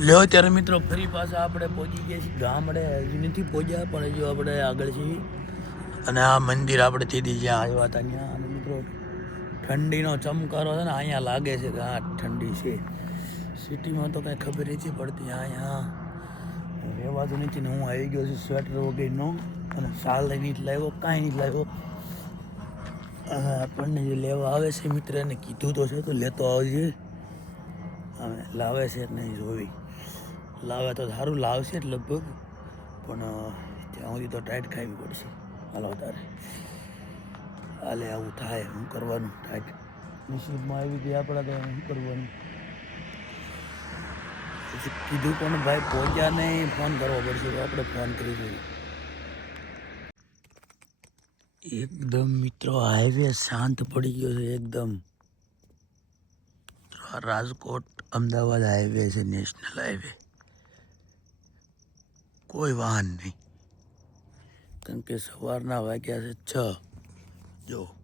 લ્યો ત્યારે મિત્રો, ફરી પાછા આપણે પહોંચી ગયા છીએ ગામડે. હજી નથી પહોંચ્યા, પણ હજુ આપણે આગળ છીએ. અને આ મંદિર આપણે તેથી જ્યાં આવ્યા હતા, ત્યાં અને મિત્રો, ઠંડીનો ચમકારો છે ને, અહીંયા લાગે છે કે હા, ઠંડી છે. સિટીમાં તો કાંઈ ખબર નથી પડતી અહીંયા રહેવાતું નથી ને હું આવી ગયો છું સ્વેટર વગેરેનો. અને શાલ નહીં જ લાવ્યો, કાંઈ નહીં લાવ્યો. આપણને જે લેવા આવે છે મિત્ર એને કીધું તો છે, તો લેતો આવજે. લાવે છે નહીં જોવી લાવે તો સારું લાવશે જ લગભગ. પણ ત્યાં સુધી તો ટાઈટ ખાવી પડશે. હાલો તારે. હાલે આવું થાય શું કરવાનું ટાઈટ. નસીબમાં આવી ગઈ આપણે તો શું કરવાનું. પછી કીધું પણ ભાઈ પહોંચ્યા નહીં, ફોન કરવો પડશે આપણે ફોન કરી દઈએ એકદમ મિત્રો, હાઈવે શાંત પડી ગયો છે, એકદમ. રાજકોટ અમદાવાદ હાઈવે છે, નેશનલ હાઈવે. કોઈ વાહન નહીં. કારણ કે સવારના વાગ્યા છે છ. જો.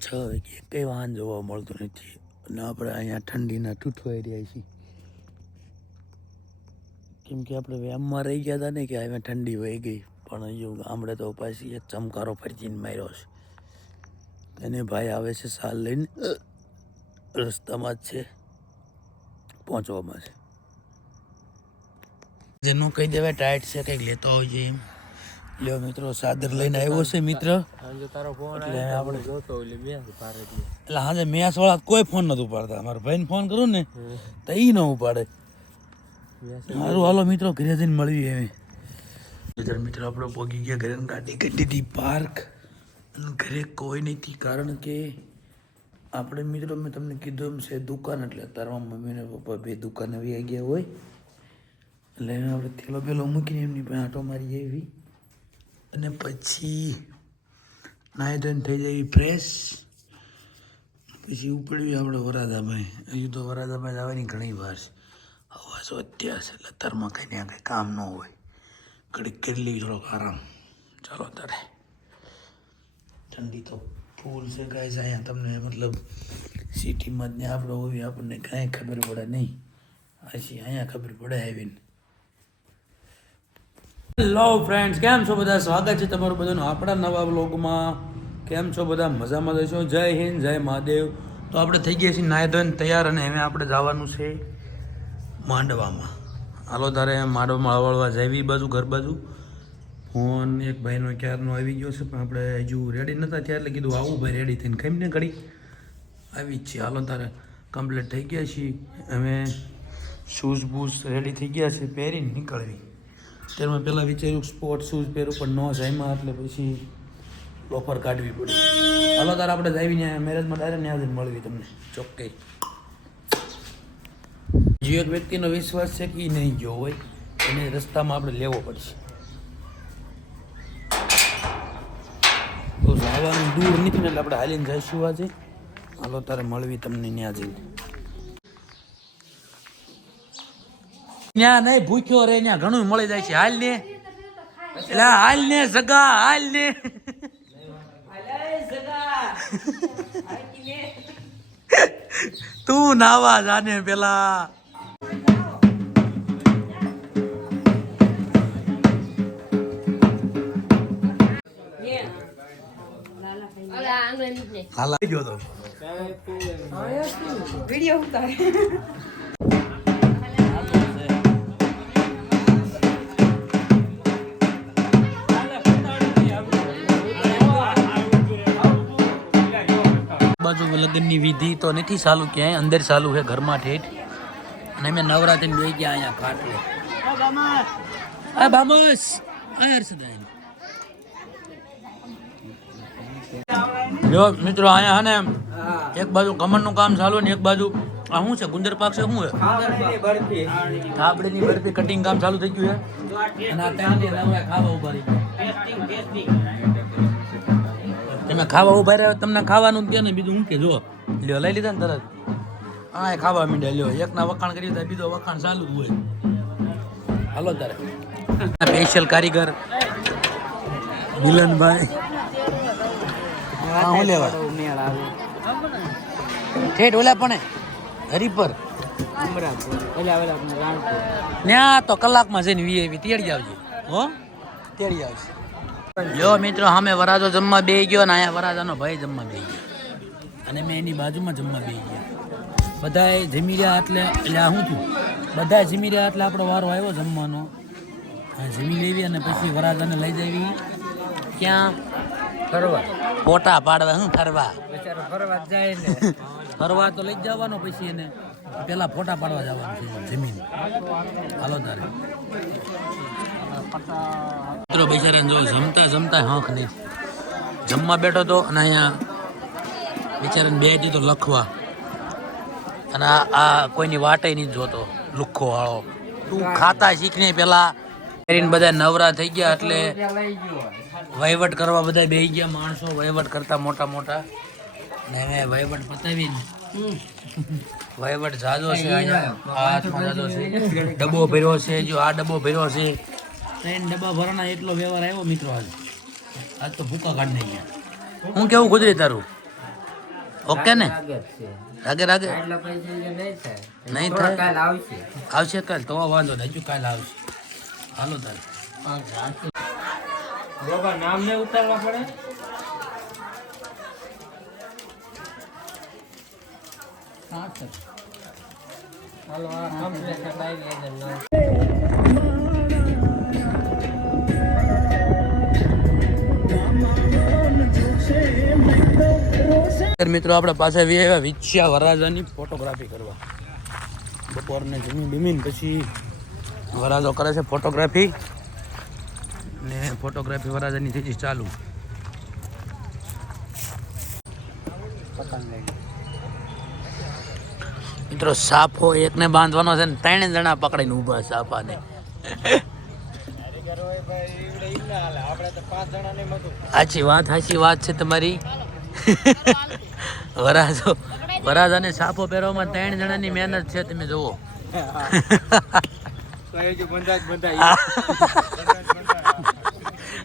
છ વાગે કંઈ વાહન જોવા મળતું નથી. અને આપણે અહીંયા ઠંડીના ઠૂઠવાઈ રહ્યા છીએ. કેમ કે આપણે વ્યામમાં રહી ગયા હતા ને કે હવે ઠંડી વહી ગઈ. પણ અહીંયા ગામડે તો પાછી એક ચમકારો ફરજીને માર્યો છે. એને ભાઈ આવે છે સાલ લઈને રસ્તામાં જ છે. પહોંચવામાં છે. જેનું કહી દેવાય ટાઈટ છે કંઈક લેતો આવજે એમ. લ્યો મિત્રો સાદર લઈને આવ્યો છે મિત્ર. તારો ફોન એટલે આપણે- જોતો એટલે હાજે મેસ વાળા કોઈ ફોન નથી ઉપાડતા. મારા ભાઈને ફોન કરું ને તો એ ન ઉપાડે. સારું હાલો મિત્રો ઘરે જઈને મળીએ એમ મિત્ર મિત્રો આપણે પહોંચી ગયા ઘરે ગાડી કાઢી હતી પાર્ક ઘરે કોઈ નથી કારણ કે આપણે મિત્રો મેં તમને કીધું એમ છે દુકાન. એટલે તારા મમ્મી ને પપ્પા બે દુકાન આવી ગયા હોય. એટલે આપણે થેલો પેલો મૂકીને એમની પાસે આટો મારી એવી અને પછી નાહી ધોઈને થઈ જાય ફ્રેશ પછી ઉપડ્યું આપણે વરાદાભાઈ હજુ તો વરાદાભાઈ જવાની ઘણી વાર. છે તો અત્યાર છે એટલે તરમાં કંઈ ને કંઈ કામ ન હોય. ઘડી કેટલી થોડોક આરામ. ચાલો તારે ઠંડી તો ફૂલ છે છે અહીંયા તમને મતલબ સિટીમાં જ ને આપણે હોય, આપણને કાંઈ ખબર પડે નહીં. પછી અહીંયા ખબર પડે આવીને. હેલો ફ્રેન્ડ્સ કેમ છો બધા? સ્વાગત છે તમારું બધાનું આપણા નવા બ્લોગમાં કેમ છો બધા? મજામાં જશો જય હિન્દ, જય મહાદેવ. તો આપણે થઈ ગયા છીએ નાય તૈયાર અને હવે આપણે જવાનું છે માંડવામાં. હાલો તારે માંડવામાં હળવળવા જઈવી બાજુ, ઘર બાજુ. ફોન એક ભાઈનો ક્યારનો આવી ગયો છે, પણ આપણે હજુ રેડી નહોતા ત્યારે એટલે કીધું આવું ભાઈ રેડી થઈને ખાઈને ઘડી. આવી જ છે હાલો તારે કમ્પ્લીટ થઈ ગયા છીએ. અમે શૂઝ બૂઝ રેડી થઈ ગયા છે, પહેરીને નીકળવી. ત્યારે પહેલાં વિચાર્યું સ્પોર્ટ શૂઝ પહેરું, પણ ન જાયમાં એટલે પછી ઓફર કાઢવી પડી. હાલો તાર આપણે જાવી ત્યાં મેરેજમાં ડાયરેક્ટ ત્યાં જઈને મળવી તમને, ચોક્કસ. જે એક વ્યક્તિનો વિશ્વાસ છે કે એ નહીં જો હોય, એને રસ્તામાં આપણે લેવો પડશે. તો જવાનું દૂર નથી ને એટલે આપણે હાલીને જઈશું આજે. હાલો તારે મળવી તમને ત્યાં જઈને ત્યાં નહીં ભૂખ્યો રે ત્યાં ઘણું મળી જાય છે. હાલ ને. એટલે હાલ ને સગા હાલ ને. તું નાવા જાને પેલા. હાલા. ગયો તો વીડિયો ઉતારે. લગ્નની વિધિ તો નથી ચાલુ ક્યાંય અંદર ચાલુ છે ઘરમાં ઠેઠ. અને અમે નવરાત્રી બે ગયા અહીંયા ખાટલે. આ બામસ આ હર્ષદાઈ જો મિત્રો અહીંયા હે ને એક બાજુ કમરનું કામ ચાલુ ને એક બાજુ આ શું છે? ગુંદર પાક છે શું છે? થાબડીની બરફી કટિંગ કામ ચાલુ થઈ ગયું છે. અને આ ખાવા ઊભા રહી. તમે ખાવા ઊભા રહ્યા તમને ખાવાનું કે ને બીજું હું કે જો. લ્યો, લઈ લીધા ને તરત. એ ખાવા માંડ્યા લ્યો. એકના વખાણ કરી દીધા બીજો વખાણ ચાલુ હોય. હાલો તારે. સ્પેશિયલ કારીગર. મિલનભાઈ. હા લેવા? ઠેઠ, ઓલા પણ હરિપર. ત્યાં તો કલાકમાં જઈને વીઆઈપી તેડી આવજે. હો? તેડી આવશે જો મિત્રો સામે વરાજો જમવા બે ગયો ને અહીંયા વરાજાનો ભાઈ જમવા બે ગયો. અને મેં એની બાજુમાં જમવા બે ગયા. બધાએ જમી રહ્યા એટલે એટલે હું છું? બધા જમી રહ્યા એટલે આપણો વારો આવ્યો જમવાનો. હા, જમી લેવી અને પછી વરાજાને લઈ જવી. ક્યાં? ફરવા. ફોટા પાડવા શું ફરવા? ફરવા જાય ને. ફરવા તો લઈ જવાનો પછી એને. પેલા ફોટા પાડવા જવાનું છે જમીન. હાલો તારે. મિત્રો, બિચારાને જો જમતા જમતા હંખ નહીં જમવા બેઠો તો અને અહીંયા બિચારાને બે દીધો લખવા. અને આ કોઈની વાટે નહીં જોતો લુખ્ખો વાળો. તું ખાતા શીખને પેલા. કરીને બધા નવરા થઈ ગયા એટલે વહીવટ કરવા બધા બેહી ગયા માણસો, વહીવટ કરતા મોટા મોટા. ને હવે વહીવટ પતાવીને વહીવટ જાજો જાજો છે. ડબ્બો ભર્યો છે, જો આ ડબ્બો ભર્યો છે. ત્રણ ડબ્બા ભરવાના એટલો વ્યવહાર આવ્યો મિત્રો આજ. આજ તો ભૂકા કાઢ નહીં હું કેવું ગુજરી તારું? ઓકે ને? આગળ છે રાગે રાગે. આટલા પૈસા જે નહીં થાય? નહીં થોડા થાય કાલ આવશે આવશે કાલ તો વાંધો નહીં. હજુ કાલ આવશે. હાલો તારે. બાબા નામ ને ઉતારવા પડે? હાલો આ કમ્પ્લેટ લાવી લેજે નામ. મિત્રો, આપણે પાસે આવી આવ્યા વિચ્યા વરાજાની ફોટોગ્રાફી કરવા. બપોરને જમી બીમીને પછી વરાજો કરે છે ફોટોગ્રાફી ને ફોટોગ્રાફી વરાજાની થઈ ગઈ ચાલુ. મિત્રો, સાફો એકને બાંધવાનો છે ને ત્રણે જણા પકડીને ઊભા સાફાને. સાચી વાત સાચી વાત છે તમારી. વરાજો. વરાજાને સાફો પહેરવામાં ત્રણ જણાની મહેનત છે, તમે જુઓ.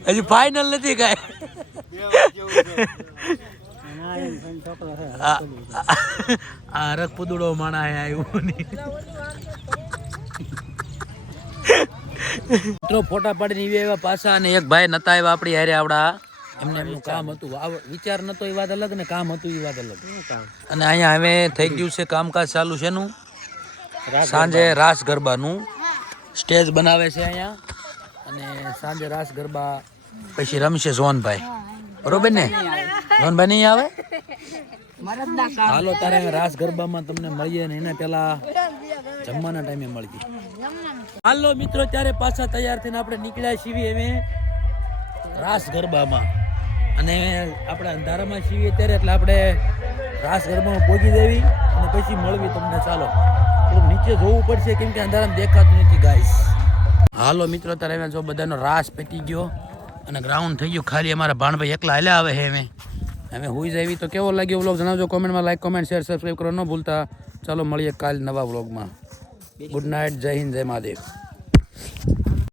હજી ફાઈનલ નથી કાંઈ. આ રખ પુદડો માણા આવ્યો મિત્રો, ફોટા પાડીને એવા પાછા અને એક ભાઈ નતા આવ્યા આપણી હારે આવડા એમને એમનું કામ હતું. વિચાર નતો એ વાત અલગ ને કામ હતું એ વાત અલગ. અને અહીંયા હવે થઈ ગયું છે કામકાજ ચાલુ છે નું સાંજે રાસ ગરબાનું. સ્ટેજ બનાવે છે અહીંયા. અને સાંજે રાસ ગરબા પછી રમશે સોનભાઈ બરોબર ને? સોનભાઈ નહીં આવે? હાલો તારે રાસ ગરબામાં તમને મળીએ ને એના પેલા જમવાના ટાઈમે મળીએ. હાલો મિત્રો ત્યારે પાછા તૈયાર થઈને આપણે નીકળ્યા છીએ એમ રાસ ગરબામાં. અને આપણે અંધારામાં છીએ ત્યારે એટલે આપણે રાસ ગરબામાં પહોંચી દેવી અને પછી મળવી તમને ચાલો. થોડુંક નીચે જોવું પડશે કેમ કે અંધારામાં દેખાતું નથી ગાઈસ હાલો મિત્રો, તારે હવે જો બધાનો રાસ પેટી ગયો અને ગ્રાઉન્ડ થઈ ગયું. ખાલી અમારા ભાણભાઈ એકલા હાલ્યા આવે છે હવે. અમે હુઈ જાવી તો કેવો લાગ્યો વ્લોગ જણાવજો કોમેન્ટમાં. લાઈક કોમેન્ટ શેર સબસ્ક્રાઈબ કરો. ન ભૂલતા. ચાલો મળીએ કાલ નવા વ્લોગમાં ગુડ નાઇટ જય હિન્દ, જય મહાદેવ.